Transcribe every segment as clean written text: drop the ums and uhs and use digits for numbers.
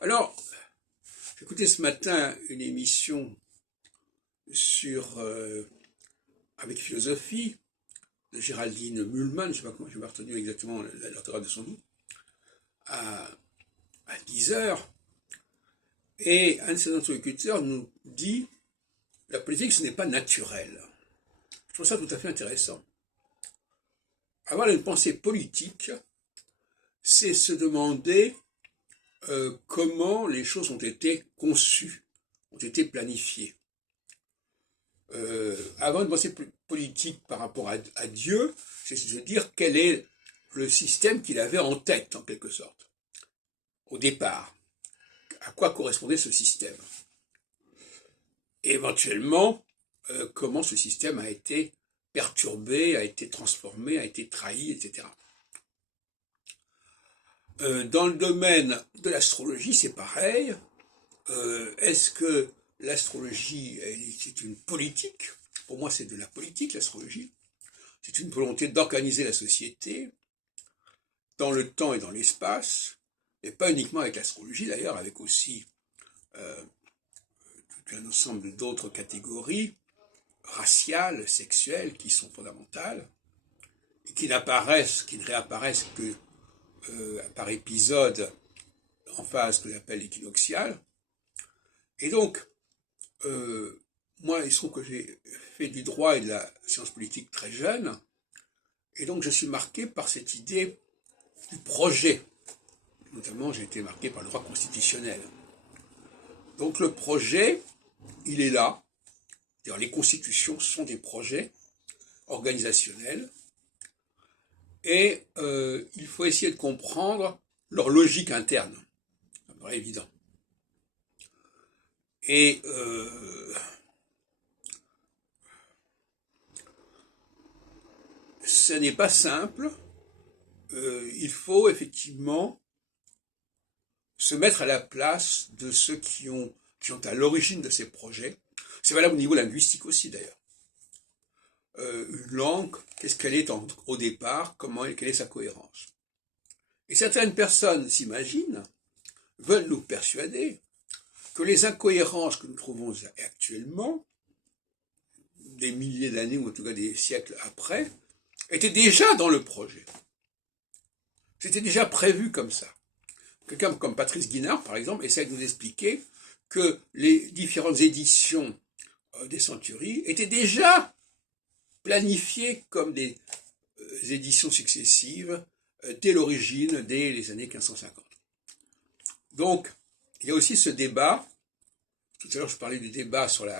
Alors, j'écoutais ce matin une émission sur avec philosophie de Géraldine Mühlmann, je ne sais pas comment je vais retenu exactement l'orthographe de son nom, à 10 heures, et un de ses interlocuteurs nous dit la politique ce n'est pas naturel. Je trouve ça tout à fait intéressant. Avoir une pensée politique, c'est se demander comment les choses ont été conçues, ont été planifiées. Avoir une pensée politique par rapport à Dieu, c'est se dire quel est le système qu'il avait en tête, en quelque sorte, au départ. À quoi correspondait ce système? Et éventuellement, comment ce système a été perturbé, a été transformé, a été trahi, etc. Dans le domaine de l'astrologie, c'est pareil. Est-ce que l'astrologie, c'est une politique? Pour moi, c'est de la politique, l'astrologie. C'est une volonté d'organiser la société dans le temps et dans l'espace, et pas uniquement avec l'astrologie d'ailleurs, avec aussi tout un ensemble d'autres catégories raciales, sexuelles, qui sont fondamentales, et qui ne réapparaissent que par épisode en phase que j'appelle équinoxiale. Et donc, moi, il se trouve que j'ai fait du droit et de la science politique très jeune, et donc je suis marqué par cette idée du projet. Notamment, j'ai été marqué par le droit constitutionnel. Donc le projet, il est là. Les constitutions sont des projets organisationnels, et il faut essayer de comprendre leur logique interne. Ça me paraît évident. Et ce n'est pas simple. Il faut effectivement se mettre à la place de ceux qui sont à l'origine de ces projets. C'est valable au niveau linguistique aussi d'ailleurs. Une langue, qu'est-ce qu'elle est au départ, quelle est sa cohérence. Et certaines personnes s'imaginent, veulent nous persuader que les incohérences que nous trouvons actuellement, des milliers d'années ou en tout cas des siècles après, étaient déjà dans le projet. C'était déjà prévu comme ça. Quelqu'un comme Patrice Guinard, par exemple, essaie de nous expliquer que les différentes éditions des Centuries étaient déjà planifiées comme des éditions successives dès l'origine, dès les années 1550. Donc, il y a aussi ce débat. Tout à l'heure, je parlais du débat sur le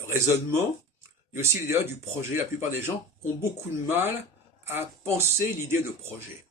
raisonnement. Il y a aussi le débat du projet. La plupart des gens ont beaucoup de mal à penser l'idée de projet.